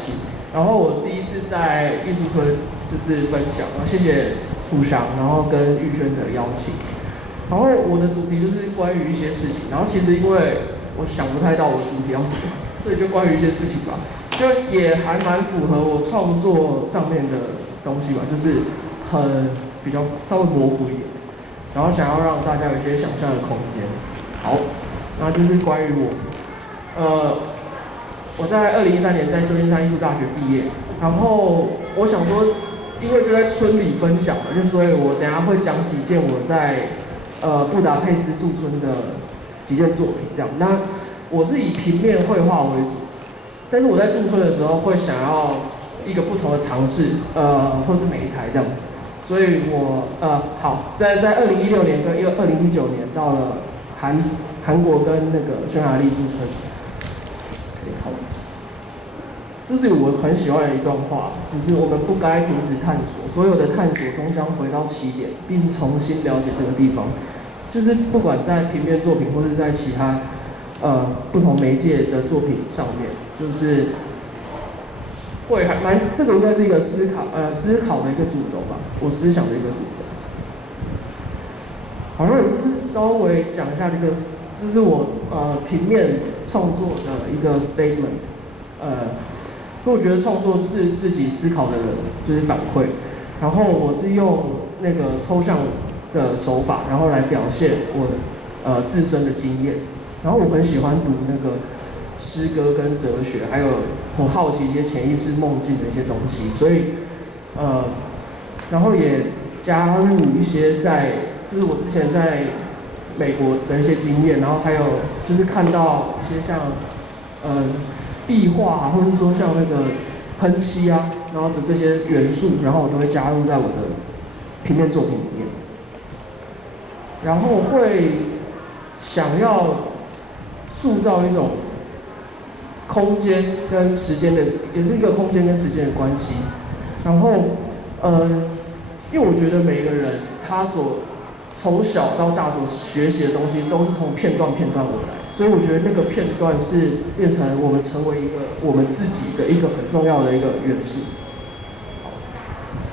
性。然后我第一次在艺术村就是分享，然后谢谢楚翔，然后跟玉轩的邀请。然后我的主题就是关于一些事情，然后其实因为我想不太到我的主题要什么，所以就关于一些事情吧，就也还蛮符合我创作上面的东西吧，就是比较稍微模糊一点，然后想要让大家有一些想象的空间。好，那这是关于我在2013年在旧金山艺术大学毕业，然后我想说，因为就在村里分享嘛，就所以我等一下会讲几件我在布达佩斯驻村的几件作品这样。那我是以平面绘画为主，但是我在驻村的时候会想要一个不同的尝试，或是媒材这样子。所以我好，在2016年跟2019年到了韩国跟那个匈牙利驻村。好，这是我很喜欢的一段话，就是我们不该停止探索，所有的探索终将回到起点，并重新了解这个地方。就是不管在平面作品或是在其他不同媒介的作品上面，就是会还蛮这个应该是一个思考的一个主轴吧，我思想的一个主轴。好，那我就是稍微讲一下这个，这是我平面创作的一个 statement，所以我觉得创作是自己思考的，就是反馈。然后我是用那个抽象的手法，然后来表现我自身的经验。然后我很喜欢读那个诗歌跟哲学，还有很好奇一些潜意识梦境的一些东西，所以然后也加入一些就是我之前在美国的一些经验，然后还有就是看到一些像壁画啊，或者是说像那个喷漆啊，然后的这些元素，然后我都会加入在我的平面作品里面。然后会想要塑造一种空间跟时间的，也是一个空间跟时间的关系。然后因为我觉得每个人他从小到大所学习的东西都是从片段而来，所以我觉得那个片段是变成我们成为一个我们自己的一个很重要的一个元素。好，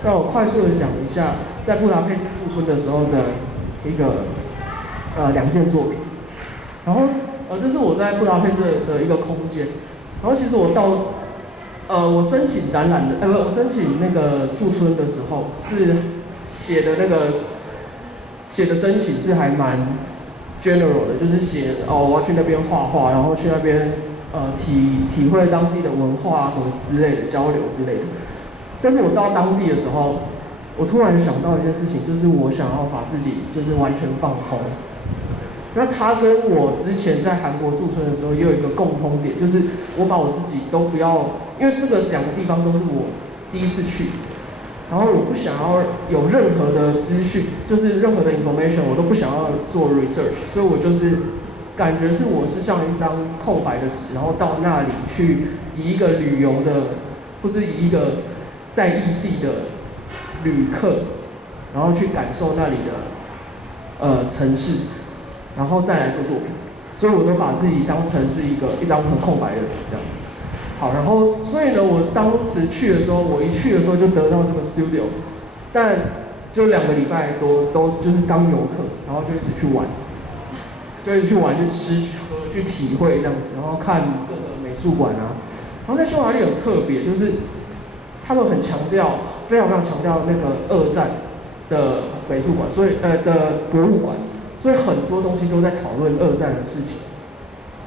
让我快速的讲一下在布达佩斯驻村的时候的一个2件作品。然后这是我在布达佩斯的一个空间。然后其实我申请展览的，我申请那个驻村的时候是写的申请是还蛮 general 的，就是写我要去那边画画，然后去那边体会当地的文化啊什么之类的交流之类的。但是我到当地的时候，我突然想到一件事情，就是我想要把自己就是完全放空。那他跟我之前在韩国驻村的时候也有一个共通点，就是我把我自己都不要，因为这个2个地方都是我第一次去，然后我不想要有任何的资讯，就是任何的 information 我都不想要做 research， 所以我就是感觉我是像一张空白的纸，然后到那里去以一个旅游的，或是以一个在异地的旅客，然后去感受那里的城市。然后再来做作品，所以我都把自己当成是一张很空白的纸这样子。好，然后所以呢，我当时去的时候，我一去的时候就得到这个 studio， 但就2个礼拜多都就是当游客，然后就一直去玩，去吃去喝去体会这样子，然后看各个美术馆啊。然后在匈牙利很特别，就是他们很强调，非常强调那个2战的美术馆，所以的博物馆。所以很多东西都在讨论2战的事情。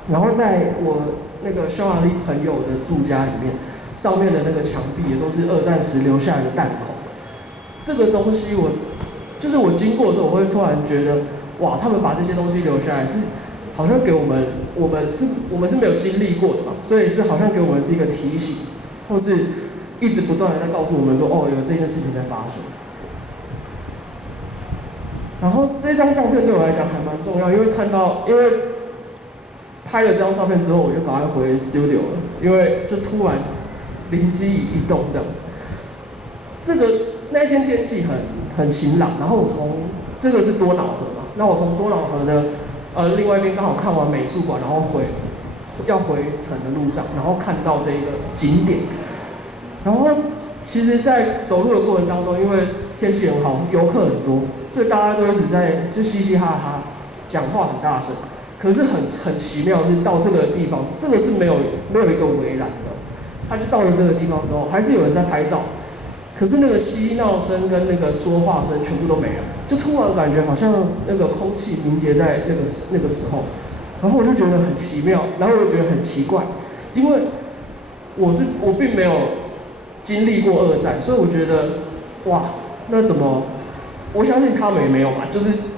然后在我那个匈牙利朋友的住家里面，上面的那个墙壁也都是2战时留下来的弹孔。这个东西我经过的时候，我会突然觉得，哇，他们把这些东西留下来是好像给我们是没有经历过的嘛，所以是好像给我们是一个提醒，或是一直不断的在告诉我们说，有这件事情在发生。然后这张照片对我来讲还蛮重要，因为拍了这张照片之后，我就赶快回 studio 了，因为就突然灵机一动这样子。那一天天气很晴朗，然后我从这个是多瑙河嘛，那我从多瑙河的另外一边刚好看完美术馆，然后要回程的路上，然后看到这个景点，然后其实，在走路的过程当中，因为天气很好，游客很多，所以大家都一直在就嘻嘻哈哈，讲话很大声。可是很奇妙是到这个地方，这个是没有一个围栏的，他就到了这个地方之后，还是有人在拍照。可是那个嬉闹声跟那个说话声全部都没了，就突然感觉好像那个空气凝结在那个时候，然后我就觉得很奇妙，然后我就觉得很奇怪，因为我并没有经历过二战，所以我觉得哇，那怎么？我相信他们也没有嘛，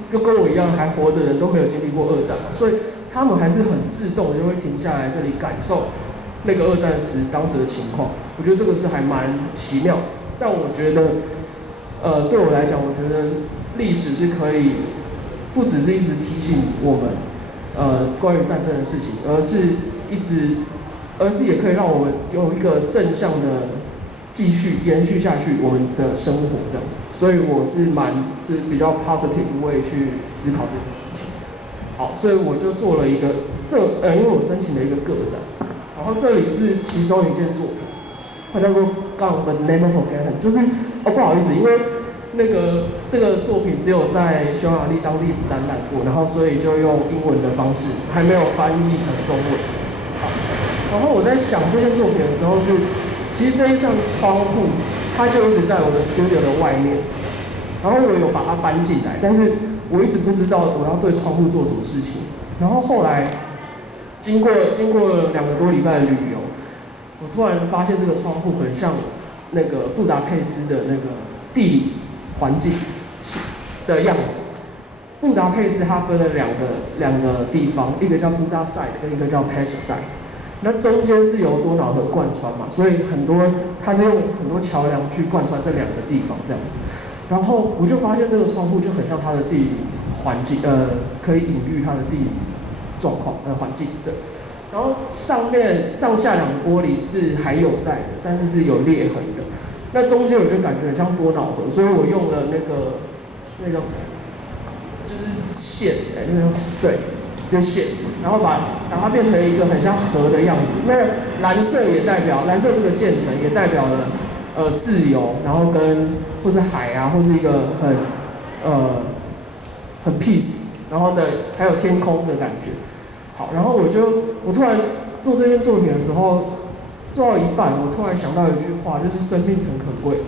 就跟我一样还活着的人都没有经历过二战嘛，所以他们还是很自动的就会停下来这里感受那个二战时当时的情况。我觉得这个是还蛮奇妙，但我觉得，对我来讲，我觉得历史是可以不只是一直提醒我们，关于战争的事情，而是也可以让我们有一个正向的继续延续下去我们的生活这样子，所以我是比较 positive way 去思考这件事情。好，所以我就做了一个因为我申请了一个个展，然后这里是其中一件作品，它叫做《Gone but Never Forgotten》，就是不好意思，因为这个作品只有在匈牙利当地展览过，然后所以就用英文的方式，还没有翻译成中文。好，然后我在想这件作品的时候是。其实这一扇窗户，它就一直在我的 studio 的外面，然后我有把它搬进来，但是我一直不知道我要对窗户做什么事情。然后后来经过2个多礼拜的旅游，我突然发现这个窗户很像那个布达佩斯的那个地理环境的样子。布达佩斯它分了两个地方，一个叫布达塞跟一个叫 Pest塞。那中间是由多瑙河贯穿嘛，所以它是用很多桥梁去贯穿这2个地方这样子。然后我就发现这个窗户就很像它的地理环境，可以隐喻它的地理状况环境对。然后上下2个玻璃是还有在的，但是有裂痕的。那中间我就感觉很像多瑙河，所以我用了那叫什么？就是线，对。就是线，然后把它变成一个很像河的样子。那蓝色这个渐层也代表了自由，然后或是海啊，或是一个很 peace， 然后还有天空的感觉。好，然后我突然做这件作品的时候，做到一半，我突然想到一句话，就是生命诚可贵，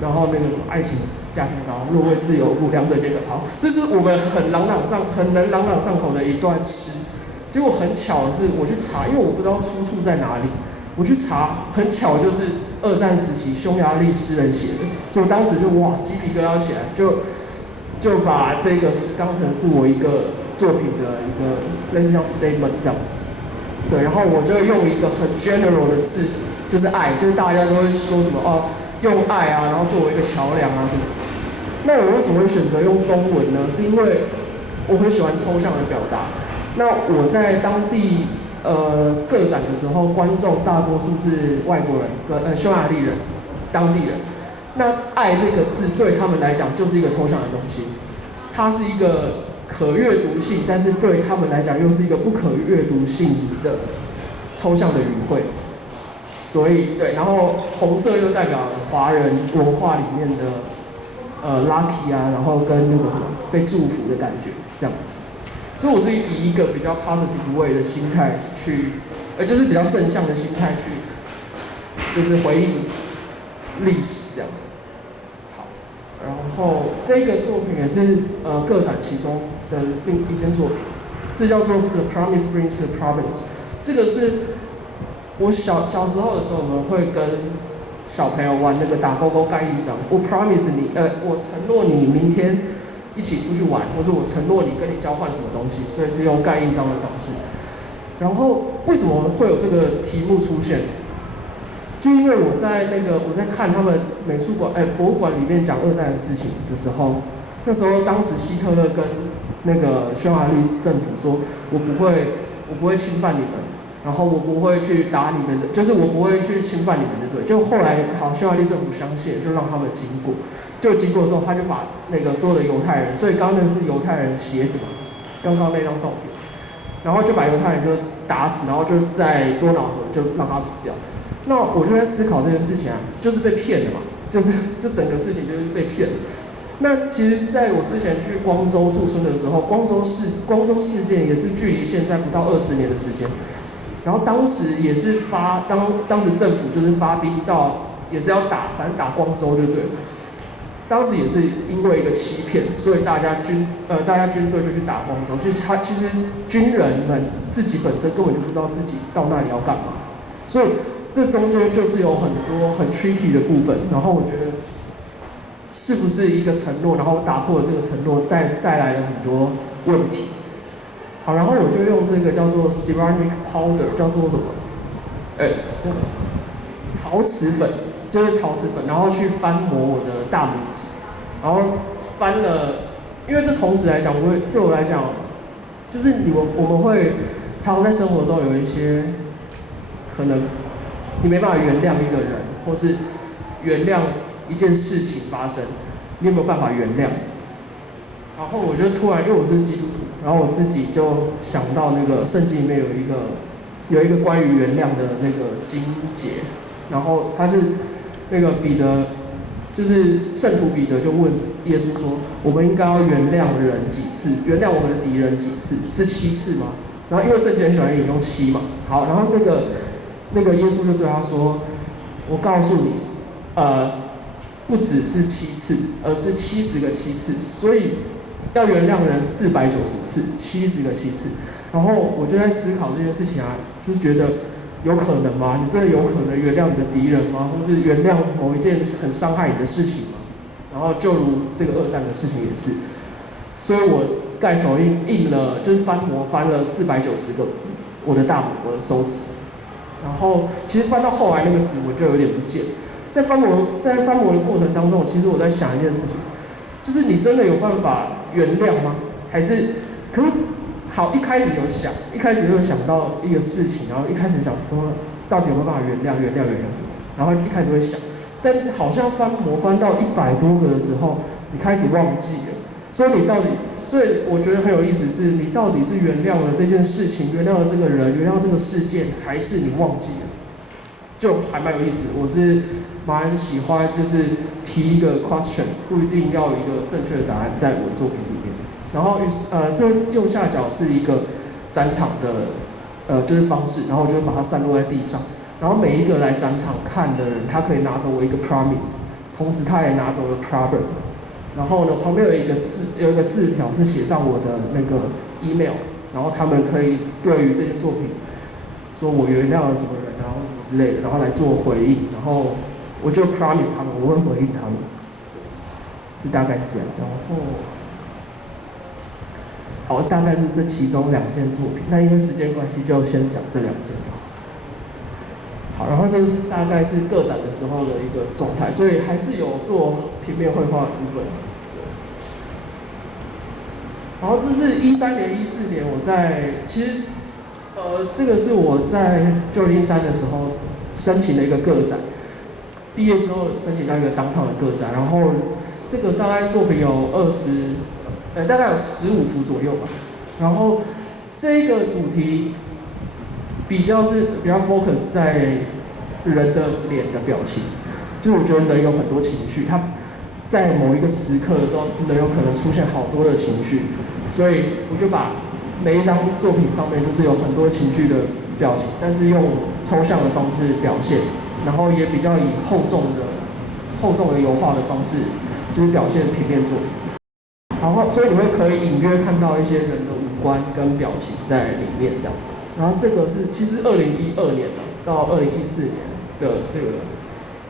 然后那个什么爱情价更高，若为自由故，两者皆可抛。这是我们很能朗朗上口的一段诗。结果很巧的是，我去查，因为我不知道出处在哪里，我去查，很巧就是二战时期匈牙利诗人写的，所以我当时就哇鸡皮疙瘩起来，就把这个诗当成是我一个作品的一个类似像 statement 这样子。对，然后我就用一个很 general 的字，就是爱，就是大家都会说什么用爱啊，然后作为一个桥梁啊什么。那我为什么会选择用中文呢？是因为我很喜欢抽象的表达。那我在当地个展的时候，观众大多数是外国人跟匈牙利人，当地人。那爱这个字对他们来讲就是一个抽象的东西，它是一个可阅读性，但是对他们来讲又是一个不可阅读性的抽象的语汇。所以对，然后红色又代表华人文化里面的lucky 啊，然后跟那个什么被祝福的感觉这样子。所以我是以一个比较 positive way 的心态去，就是比较正向的心态去，就是回应历史这样子。好，然后这个作品也是个展其中的另一件作品，这叫做 The Promise Brings the Promise。这个是我小时候的时候，我们会跟小朋友玩那个打勾勾盖印章。我 promise 你，我承诺你明天一起出去玩，或者我承诺你跟你交换什么东西，所以是用盖印章的方式。然后为什么会有这个题目出现？就因为我在看他们美术馆博物馆里面讲二战的事情的时候，那时候当时希特勒跟那个匈牙利政府说，我不会侵犯你们。然后我不会去打你们的，就是我不会去侵犯你们的对。就后来好，匈牙利政府相信，就让他们经过。就经过的时候，他就把那个所有的犹太人，所以刚刚那是犹太人鞋子嘛，刚刚那张照片，然后就把犹太人就打死，然后就在多瑙河就让他死掉。那我就在思考这件事情啊，就是被骗了嘛，就是这整个事情就是被骗了。那其实在我之前去光州驻村的时候，光州事件也是距离现在不到20年的时间。然后当时也是当时政府就是发兵到，也是要打，反正打光州就对了。当时也是因为一个欺骗，所以大家军队就去打光州。就是其实军人们自己本身根本就不知道自己到那里要干嘛，所以这中间就是有很多很 tricky 的部分。然后我觉得是不是一个承诺，然后打破了这个承诺，带来了很多问题。好，然后我就用这个叫做 ceramic powder， 叫做什么？陶瓷粉，就是陶瓷粉，然后去翻磨我的大拇指，然后翻了，因为这同时来讲，对我来讲，就是我们会常在生活中有一些可能你没办法原谅一个人，或是原谅一件事情发生，你有没有办法原谅？然后我就突然，因为我是基督徒，然后我自己就想到那个圣经里面有一个关于原谅的那个经节，然后他是那个彼得，就是圣徒彼得就问耶稣说：“我们应该要原谅人几次？原谅我们的敌人几次？是7次吗？”然后因为圣经很喜欢引用7嘛，好，然后那个耶稣就对他说：“我告诉你，不只是7次，而是70个7次，所以要原谅人490次，70个7次。”然后我就在思考这件事情啊，就是觉得有可能吗？你真的有可能原谅你的敌人吗？或是原谅某一件很伤害你的事情吗？然后就如这个二战的事情也是，所以我盖手印了，就是翻了490个我的大拇哥手指。然后其实翻到后来那个指纹就有点不见。在翻模的过程当中，其实我在想一件事情，就是你真的有办法原谅吗？还是可是好一开始就想到一个事情，然后一开始想说到底有没有办法原谅什么？然后一开始会想，但好像翻到100多个的时候，你开始忘记了。所以我觉得很有意思，是你到底是原谅了这件事情，原谅了这个人，原谅这个事件，还是你忘记了？就还蛮有意思的。我是蛮喜欢，就是提一个 question， 不一定要有一个正确的答案在我的作品里面。然后这右下角是一个展场的就是方式，然后我就把它散落在地上。然后每一个来展场看的人，他可以拿走我一个 promise， 同时他也拿走了 problem。然后呢，旁边有一个字条是写上我的那个 email， 然后他们可以对于这件作品说我原谅了什么人啊，或什么之类的，然后来做回应。然后我就 promise 他们，我会回应他们，就大概是这样。然后，好，大概是这其中2件作品。那因为时间关系，就先讲这2件。好，然后这是大概是个展的时候的一个状态，所以还是有做平面绘画的部分。然后这是13年、14年，其实这个是我在旧金山的时候申请的一个个展，毕业之后申请到一个downtown的个展，然后这个大概作品有大概有15幅左右吧。然后这个主题比较 focus 在人的脸的表情，就是我觉得人有很多情绪，他在某一个时刻的时候，人有可能出现好多的情绪，所以我就把每一张作品上面就是有很多情绪的表情，但是用抽象的方式表现，然后也比较以厚重的油画的方式，就是表现平面作品。然后所以你会可以隐约看到一些人的五官跟表情在里面这样子。然后这个是其实2012年到2014年的这个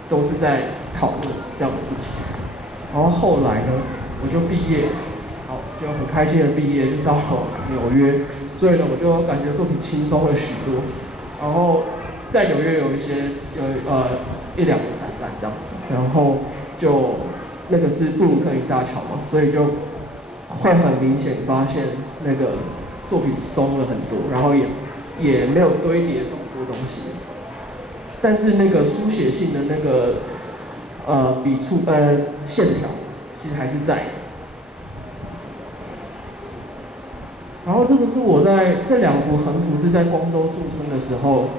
都是在讨论这样的事情。然后后来呢，我就毕业，好，就很开心的毕业，就到纽约，所以呢，我就感觉作品轻松了许多。然后在纽约有1-2个展览这样子，然后就那个是布鲁克林大桥嘛，所以就会很明显发现那个作品松了很多，然后也没有堆叠这么多东西，但是那个书写性的那个笔触线条其实还是在的。然后这个是我在这2幅横幅是在光州驻村的时候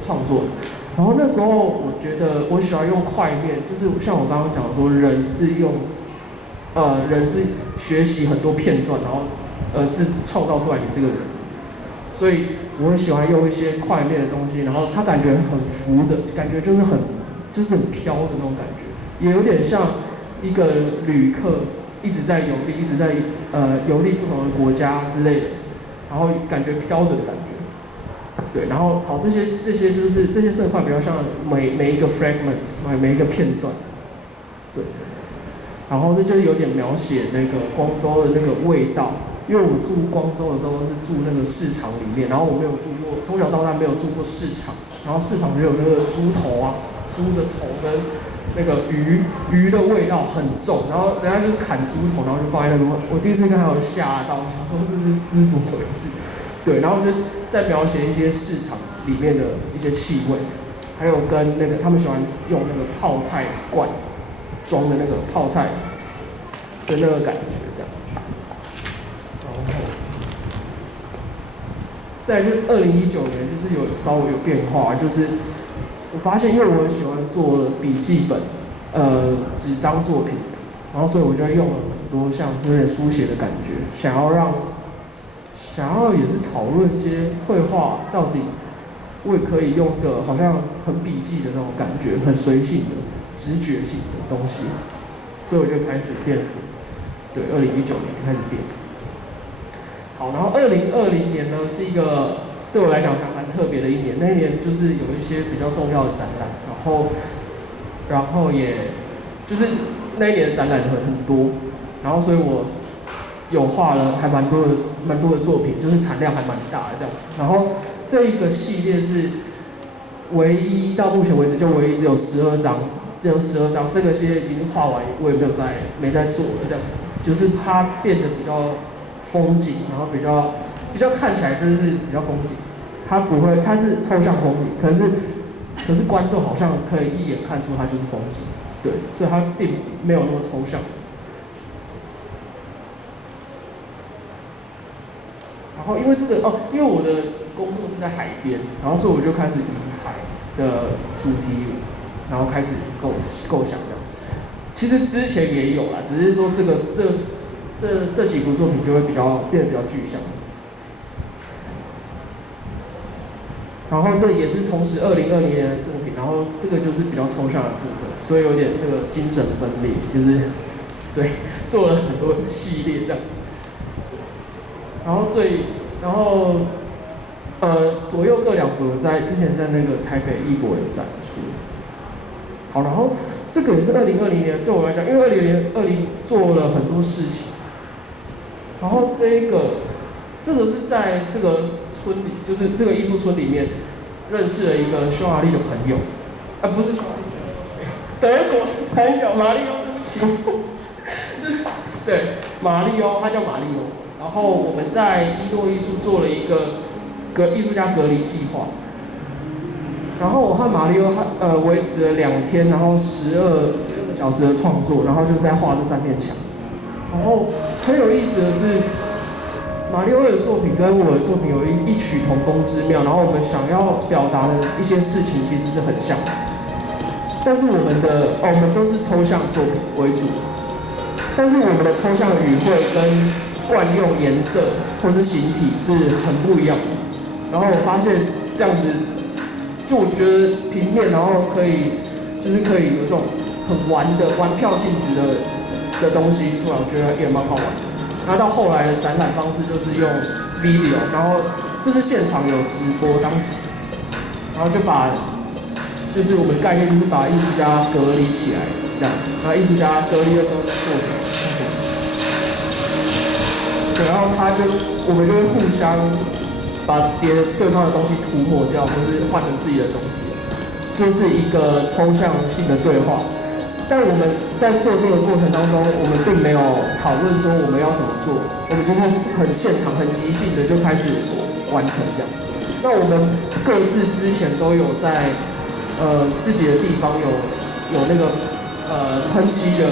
创作的。然后那时候我觉得我喜欢用块面，就是像我刚刚讲说，人是学习很多片段，然后创造出来你这个人，所以我会喜欢用一些块面的东西，然后它感觉很浮着，感觉就是很飘的那种感觉，也有点像一个旅客一直在游历，一直在游历不同的国家之类的，然后感觉飘着的感觉。对，然后好，这些就是这些色块比较像每一个 fragments， 每一个片段，对。然后这就有点描写那个光州的那个味道，因为我住光州的时候是住那个市场里面，然后我没有住过，从小到大没有住过市场，然后市场就有那个猪头啊，猪的头跟那个鱼的味道很重，然后人家就是砍猪头，然后就放在那边，我第一次看到有吓到，想说这是怎么回事？对，然后就在描写一些市场里面的一些气味，还有跟那个他们喜欢用那个泡菜罐装的那个泡菜的那个感觉，这样子。然后，再来就是2019年，就是有稍微有变化，就是我发现，因为我喜欢做笔记本，纸张作品，然后所以我就用了很多像有点书写的感觉，想要也是讨论一些绘画到底，我也可以用个好像很笔记的那种感觉，很随性的、直觉性的东西，所以我就开始变，对，2019年开始变。好，然后2020年呢是一个对我来讲还蛮特别的一年，那一年就是有一些比较重要的展览，然后也就是那一年的展览很多，然后所以我有画了还蛮多的作品，就是产量还蛮大的这样子。然后这一个系列是唯一到目前为止就唯一只有12张，这个系列已经画完，我也没在做了这样子。就是它变得比较风景，然后比较看起来就是比较风景，它是抽象风景，可是观众好像可以一眼看出它就是风景，对，所以它并没有那么抽象。然后因为因为我的工作是在海边，然后所以我就开始以海的主题，然后开始构想这样子。其实之前也有啦，只是说这几幅作品就会变得比较具象。然后这也是同时2020年的作品，然后这个就是比较抽象的部分，所以有点那个精神分裂，就是对做了很多系列这样子。然后左右各2幅之前在那个台北艺博有展出。好，然后这个也是2020年对我来讲，因为2020做了很多事情。然后这个是在这个村里，就是这个艺术村里面认识了一个匈牙利的朋友，不是匈牙利，德国朋友马里欧，对不起，就是对马里欧，他叫马里欧。然后我们在伊诺艺术做了一个艺术家隔离计划，然后我和马里欧维持了2天，然后12个小时的创作，然后就在画这3面墙。然后很有意思的是，马里欧的作品跟我的作品有异曲同工之妙，然后我们想要表达的一些事情其实是很像的，但是我们都是抽象作品为主，但是我们的抽象语汇跟惯用颜色或是形体是很不一样的。然后我发现这样子，就我觉得平面，然后可以有这种很玩票性质的东西出来，我觉得也蛮好玩的。然后到后来的展览方式就是用 video， 然后这是现场有直播当时，然后就是我们的概念就是把艺术家隔离起来，这样，然后艺术家隔离的时候在做什么？对，然后我们就会互相把对方的东西涂抹掉，或是换成自己的东西，就是一个抽象性的对话。但我们在做这个过程当中，我们并没有讨论说我们要怎么做，我们就是很现场、很即兴的就开始完成这样子。那我们各自之前都有在自己的地方有那个喷漆的，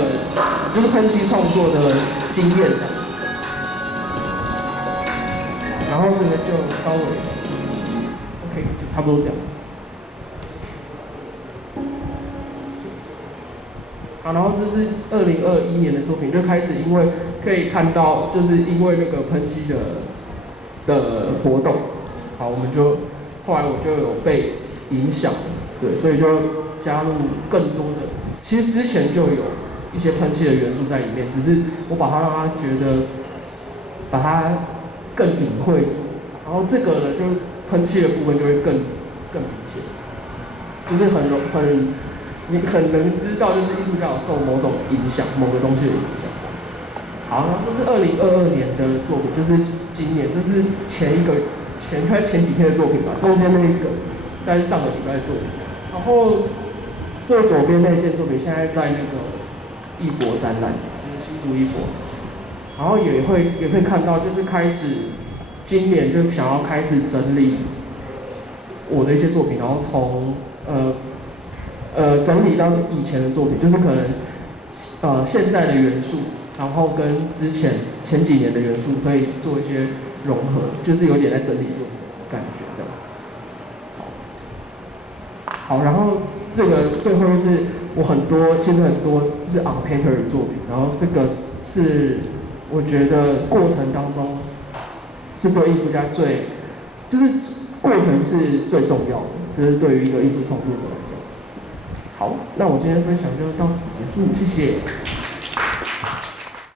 就是喷漆创作的经验这样子。然后这个就稍微 OK， 就差不多这样子。好，然后这是2021年的作品，就开始因为可以看到，就是因为那个喷漆的活动，好，后来我就有被影响，对，所以就加入更多的，其实之前就有一些喷漆的元素在里面，只是我把它让他觉得，把它更隐晦住，然后这个呢，就喷漆的部分就会更明显，就是你很能知道，就是艺术家有受某种影响，某个东西的影响这样子。好，然后这是2022年的作品，就是今年，这是前几天的作品吧，中间那一个，大概是上个礼拜的作品。然后最左边那件作品，现在在那个艺博展览，就是新竹艺博。然后也会看到，就是今年就想要开始整理我的一些作品，然后从整理到以前的作品，就是可能现在的元素，然后跟前几年的元素可以做一些融合，就是有点在整理作品的感觉这样子。好，然后这个最后是我其实很多是 on paper 的作品，然后这个是我觉得过程当中是对艺术家就是过程是最重要的，就是对于一个艺术创作者来讲。好，那我今天分享就到此结束，谢谢。